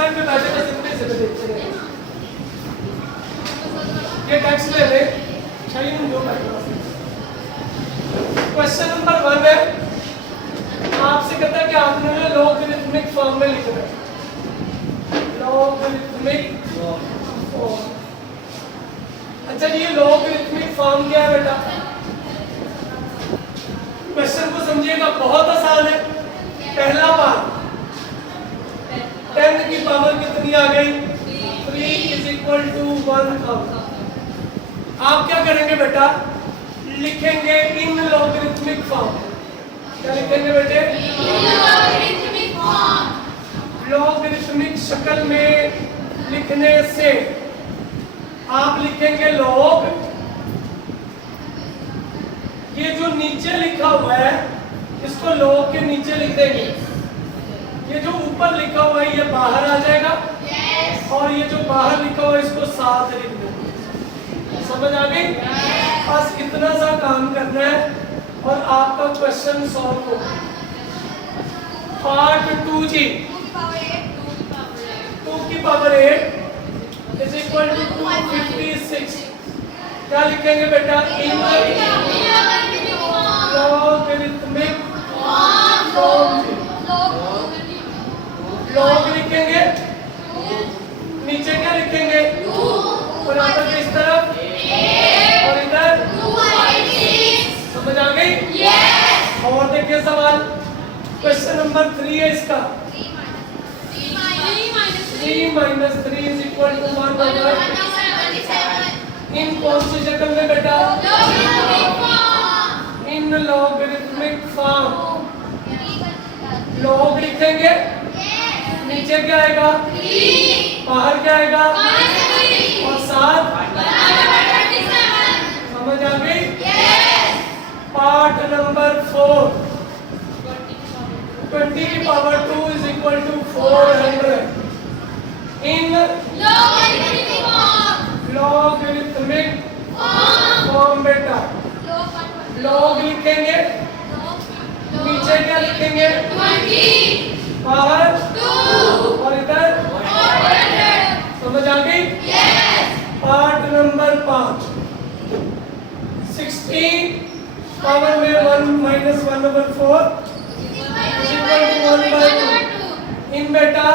Side पे बैठे बस इतने से देखते हैं। ये टेक्स्ट ले ले चाहिए नहीं जो बैठा। क्वेश्चन नंबर 1 है, आपसे कहता है कि आपने लॉगरिथमिक फॉर्म में लिखना है। Logarithmic form. अच्छा ये लॉगरिथमिक फॉर्म क्या है बेटा? क्वेश्चन को समझिएगा, बहुत आसान है। पहला पार्ट 10 की पावर कितनी आ गई? 3 = 1000। आप क्या करेंगे बेटा? लिखेंगे इन लॉगरिथमिक फॉर्म। क्या लिखेंगे बेटे? Logarithmic form. लॉगरिथमिक शक्ल में लिखने से आप लिखेंगे लॉग, ये जो नीचे लिखा हुआ है इसको लॉग के नीचे लिख देंगे, ये जो ऊपर लिखा हुआ है ये बाहर आ जाएगा, और ये जो बाहर लिखा हुआ है इसको साथ लिख देंगे। समझ आ गई? बस इतना सा काम करना है और आपका क्वेश्चन सॉल्व होगा। पार्ट 2 जी, 2 की पावर 8 = 256। क्या लिखेंगे बेटा? इन लॉगरिथमिक फॉर्म। लॉग लिखेंगे, नीचे क्या लिखेंगे? और आगे इस तरफ और इधर। समझ आ गई? और देखिए सवाल, क्वेश्चन नंबर 3 है इसका। 3 - 3 = 1/7। इन कौन सी शक्ल में बेटा? इन लॉगरिथमिक फॉर्म। लॉग लिखेंगे, नीचे क्या आएगा? बाहर क्या आएगा? और साथ। समझ आ गई? पार्ट नंबर 4 20 की पावर 2 = 400। इन लॉगरिथमिक फॉर्म बेटा। लॉग लिखेंगे, नीचे क्या लिखेंगे? बाहर और इधर। समझ आ गई? पार्ट नंबर 5 16 पावर में 1 - 1/4 = 1/2। इन बेटा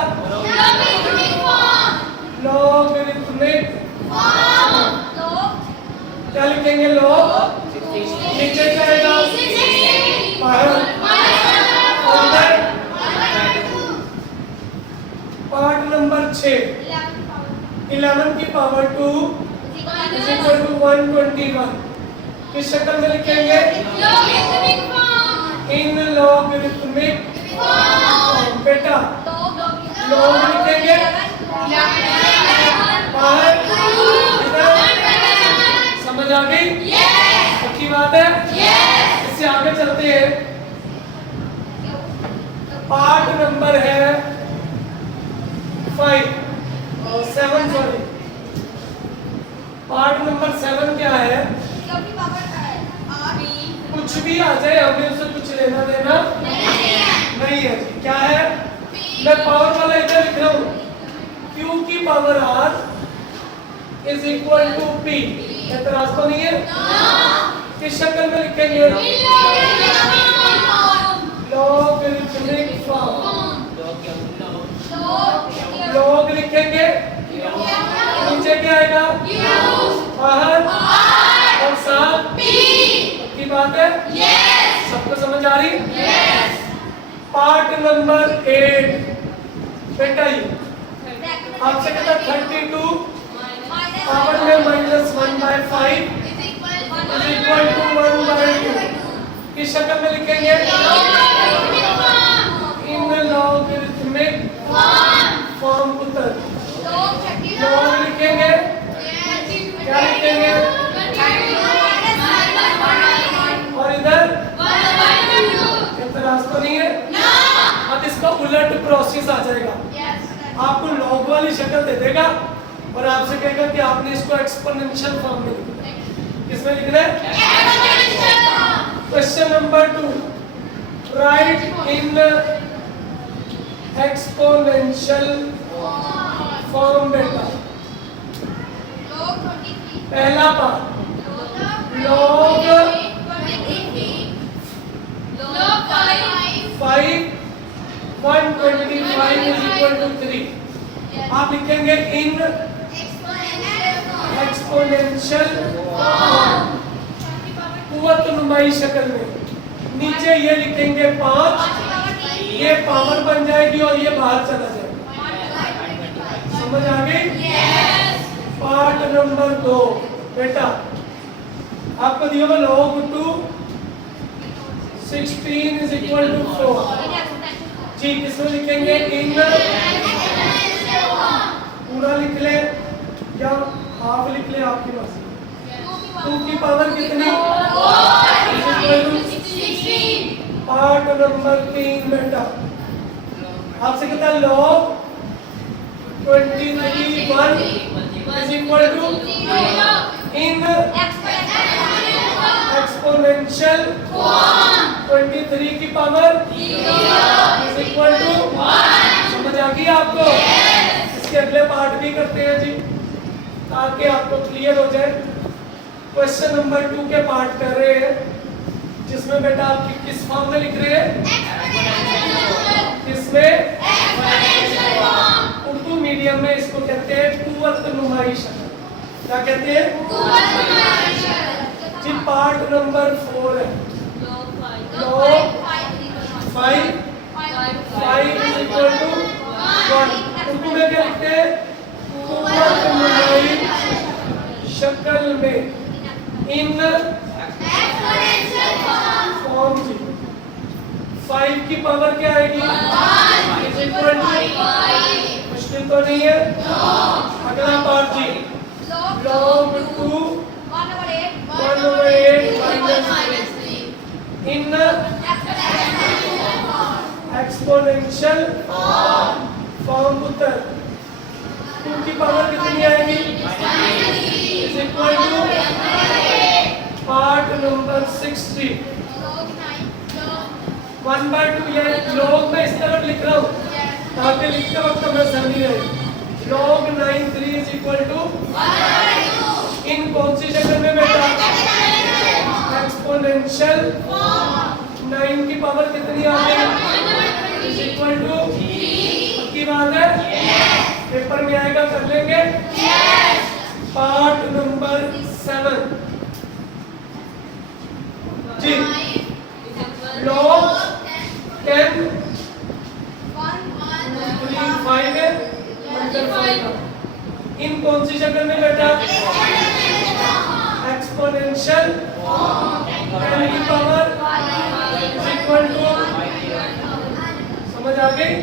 लॉगरिथमिक क्या लिखेंगे? लॉग, नीचे क्या आएगा? बाहर और इधर। पार्ट नंबर 6 11 की पावर 2 = 121। किस शक्ल में लिखेंगे? इन लॉगरिथमिक फॉर्म बेटा। लॉग लिखेंगे, बाहर इधर। समझ आ गई? अच्छी बात है। इससे आगे चलते हैं। पार्ट नंबर है 7 सॉरी। पार्ट नंबर 7 क्या है? कुछ भी आ जाए, हमें उससे कुछ लेना देना नहीं है। क्या है? मैं पावर वाला इधर लिख रहा हूँ। Q की पावर R = P। एतराज तो नहीं है? किस शक्ल में लिखेंगे? Logarithmic form. लॉग लिखेंगे, नीचे क्या आएगा? बाहर और साथ। की बात है? सबको समझ आ रही? पार्ट नंबर 8 बेटा, ये आपसे कहता 32 पावर में -1/5 = 1/2। किस शक्ल में लिखेंगे? इन लॉगरिथमिक फॉर्म पुत्र। लॉग लिखेंगे, क्या लिखेंगे? और इधर एतराज तो नहीं है? अब इसका उलट प्रोसेस आ जाएगा। आपको लॉग वाली शक्ल दे देगा और आपसे कहेगा कि आपने इसको एक्सपोनेंशियल फॉर्म में लिखना है। किसमें लिखना है? Question number 2, right in exponential form बेटा पहला part log 5 125 is equal to 3. आप लिखेंगे इन एक्सपोनेंशियल कुव्वत नुमाई शक्ल में। नीचे ये लिखेंगे 5, ये पावर बन जाएगी और ये बाहर चला जाएगा। समझ आ गई? पार्ट नंबर 2 बेटा आपको दिया हुआ log 2 16 is equal to 4। जी किसमें लिखेंगे इन पूरा लिख ले या हाफ लिख ले आपकी मर्जी। 2 की पावर कितनी? पार्ट नंबर 3 बेटा आपसे कहता है log 23 1 is equal to in exponential 23 की पावर is equal to 1। समझ आ गई आपको? इसके अगले पार्ट भी करते हैं जी ताकि आपको क्लियर हो जाए। क्वेश्चन नंबर 2 के पार्ट कर रहे हैं जिसमें बेटा आप किस फॉर्म में लिख रहे हैं? किसमें? उर्दू मीडियम में इसको कहते हैं कुव्वत नुमाई शक्ल। क्या कहते हैं? जी पार्ट नंबर 4 है log 5 is equal to 1। Urdu में क्या लिखते हैं? कुव्वत नुमाई शक्ल में इन फॉर्म जी। 5 की पावर क्या आएगी? is equal to मुश्किल तो नहीं है? अगला part G log 2 1/8 minus 3 in exponential form उत्तर 2 की पावर कितनी आएगी? is equal to part number 60 1/2। ये log में इस तरफ लिख रहा हूँ ताकि लिखते वक्त मैं समझ रहे। log 9 3 is equal to इन कौन सी शक्ल में बेटा? एक्सपोनेंशियल 9 की पावर कितनी आ गई? is equal to की बात है? पेपर में आएगा कर लेंगे। पार्ट नंबर 7 जी log 10 3 5 है इन कौन सी शक्ल में बेटा? एक्सपोनेंशियल 10 की पावर is equal to समझ आ गई?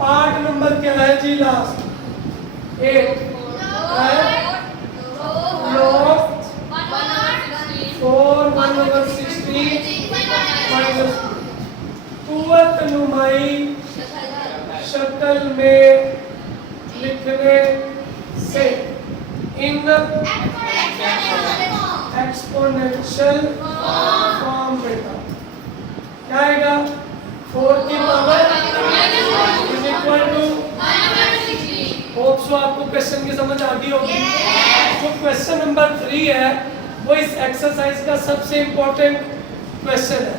पार्ट नंबर क्या है जी? लास्ट 8 log 4 1/16 minus कुव्वत नुमाई शक्ल में लिखने से इन एक्सपोनेंशियल फॉर्म बेटा क्या आएगा? 4 की power is equal to hope so आपको क्वेश्चन की समझ आ गई होगी। जो क्वेश्चन नंबर 3 है वो इस एक्सरसाइज का सबसे इंपॉर्टेंट क्वेश्चन है।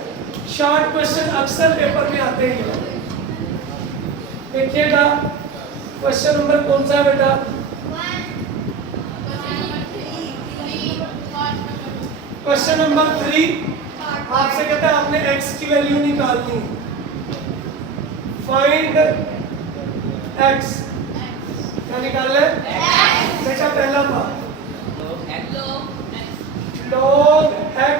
शॉर्ट क्वेश्चन अक्सर पेपर में आते ही हैं। देखिएगा क्वेश्चन नंबर कौन सा है बेटा? क्वेश्चन नंबर 3 आपसे कहता है आपने x की वैल्यू निकालनी। फाइंड x क्या निकालना है? बेटा पहला part log x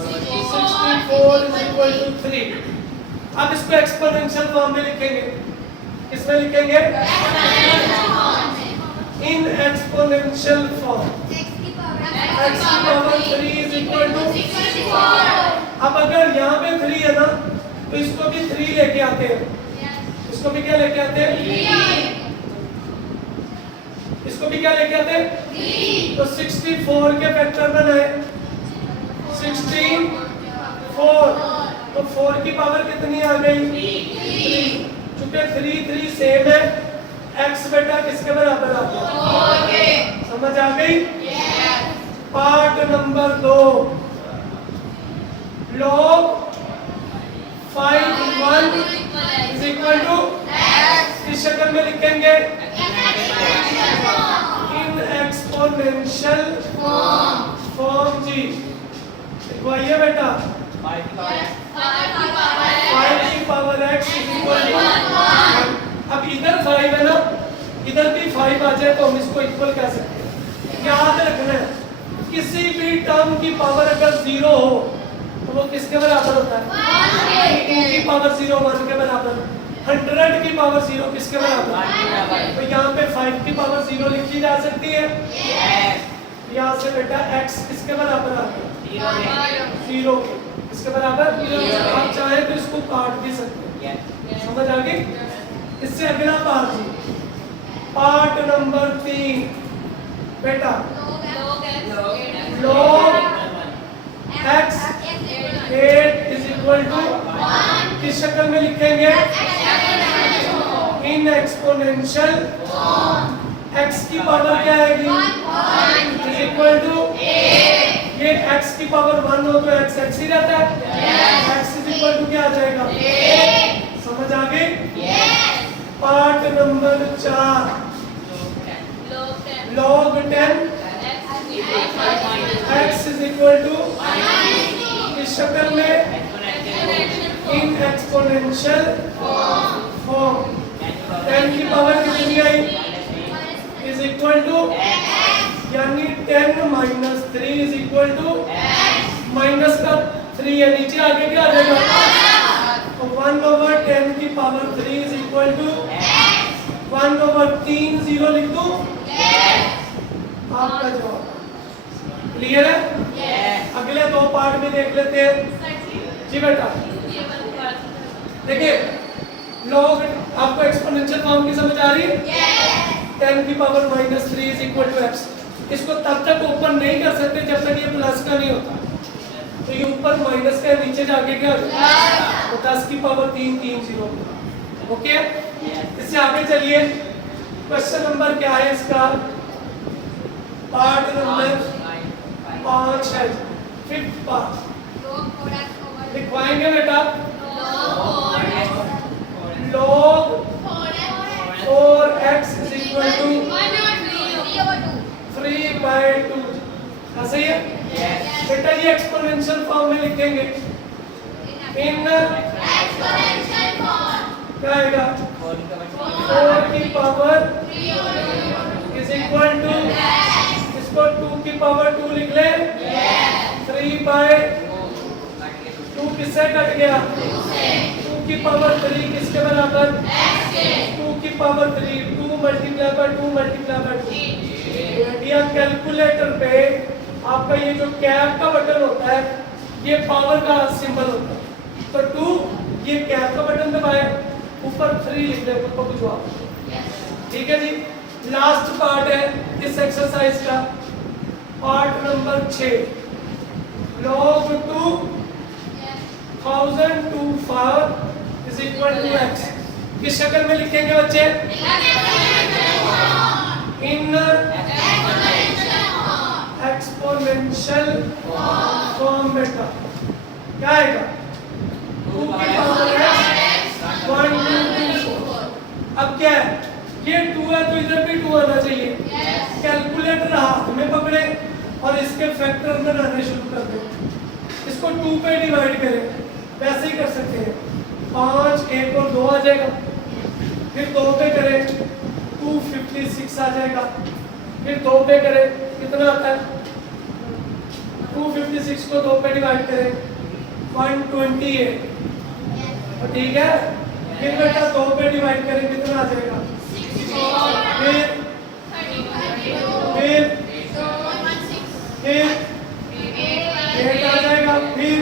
64 is equal to 3। अब इसको एक्सपोनेंशियल फॉर्म में लिखेंगे। किसमें लिखेंगे? इन एक्सपोनेंशियल फॉर्म x की पावर 3 is equal to 64। अब अगर यहाँ पे 3 है ना तो इसको भी 3 लेके आते हैं। इसको भी क्या लेके आते हैं? इसको भी क्या लेके आते हैं? तो 64 के फैक्टर बनाए 16 4 तो 4 की पावर कितनी आ गई? 3। चूंकि 3 3 सेम है x बेटा किसके बराबर आता है? समझ आ गई? Part number 2 log 5 is equal to इस शक्ल में लिखेंगे इन एक्सपोनेंशियल फॉर्म जी। लिखवाइए बेटा 5 की power x is equal to 1। अब इधर 5 है ना, इधर भी 5 आ जाए तो हम इसको इक्वल कह सकते हैं। याद रखना है किसी भी टर्म की पावर अगर 0 हो तो वो किसके बराबर होता है? 2 की पावर 0 1 के बराबर। 100 की पावर 0 किसके बराबर? तो यहाँ पे 5 की पावर 0 लिखी जा सकती है। यहाँ से बेटा x किसके बराबर आता है? 0 के। किसके बराबर? आप चाहे तो इसको काट भी सकते हैं। समझ आ गई? इससे अगला पार्ट जी, पार्ट नंबर 3 बेटा log x 8 is equal to किस शक्ल में लिखेंगे? इन एक्सपोनेंशियल x की पावर क्या आएगी? इज इक्वल टू ये x की पावर 1 हो तो x ही रहता है। x इज इक्वल टू क्या आ जाएगा? समझ आ गई? Part number 4 log 10 x is equal to इस शक्ल में इन एक्सपोनेंशियल फॉर्म 10 की पावर कितनी आई? इज इक्वल टू यानी 10 minus 3 is equal to minus का 3 है नीचे, आगे क्या आ जाएगा? तो 1/10 की पावर 3 इज इक्वल टू 1/3 0 लिख दूं? आपका जवाब क्लियर है? अगले 2 पार्ट में देख लेते हैं जी बेटा। देखिए log आपको एक्सपोनेंशियल फॉर्म की समझ आ रही है? 10 की power minus 3 is equal to x। इसको तब तक ओपन नहीं कर सकते जब तक ये प्लस का नहीं होता। तो ये ऊपर माइनस का नीचे जाके क्या होता है? तो 10 की पावर 3 3 0। ओके, इससे आगे चलिए। क्वेश्चन नंबर क्या है इसका? पार्ट नंबर 5 है, 5th पार्ट। लिखवाएंगे बेटा log 4x is equal to 3/2। सही है बेटा? ये एक्सपोनेंशियल फॉर्म में लिखेंगे इन क्या आएगा? 4 की पावर इज इक्वल टू इसको 2 की पावर 2 लिख ले। 3/2 किससे कट गया? 2 की पावर 3 किसके बराबर? 2 की power 3 2 multiply by 2 multiply by 2। या कैलकुलेटर पे आपका ये जो कैप का बटन होता है ये पावर का सिंबल होता है। तो 2 ये कैप का बटन दबाए, ऊपर 3 लिख ले ऊपर कुछ जवाब। ठीक है जी। लास्ट पार्ट है इस एक्सरसाइज का, part number 6 log 2025 is equal to x। किस शक्ल में लिखेंगे बच्चे? इन एक्सपोनेंशियल फॉर्म बेटा क्या आएगा? 2 की पावर x 1 2 3 4। अब क्या है? ये 2 है तो इधर भी 2 आना चाहिए। कैलकुलेटर हाथ में पकड़े और इसके फैक्टर बनाने शुरू कर दें। इसको 2 पे डिवाइड करें, वैसे ही कर सकते हैं। 5 1 और 2 आ जाएगा। फिर 2 पे करें 256 आ जाएगा। फिर 2 पे करें कितना आता है? 256 को 2 पे डिवाइड करें 128। और ठीक है, फिर बेटा 2 पे डिवाइड करें कितना आ जाएगा? फिर 8 आ जाएगा। फिर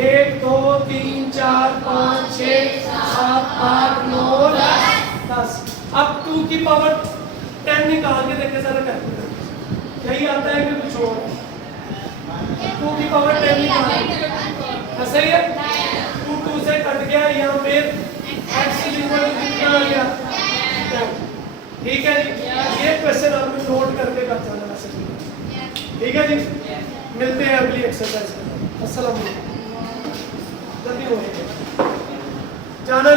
1 2 3 4 5 6 7 8 9 10। अब 2 की पावर 10 निकाल के देखे सर कैलकुलेटर यही आता है कि कुछ और? 2 की पावर 10 निकाल, सही है? 2 2 से कट गया यहाँ पे आ गया? ठीक है जी, ये क्वेश्चन आपने नोट करके कर जाना मैसेज में। ठीक है जी, मिलते हैं अगली एक्सरसाइज में। अस्सलाम वालेकुम। जल्दी हो जाना।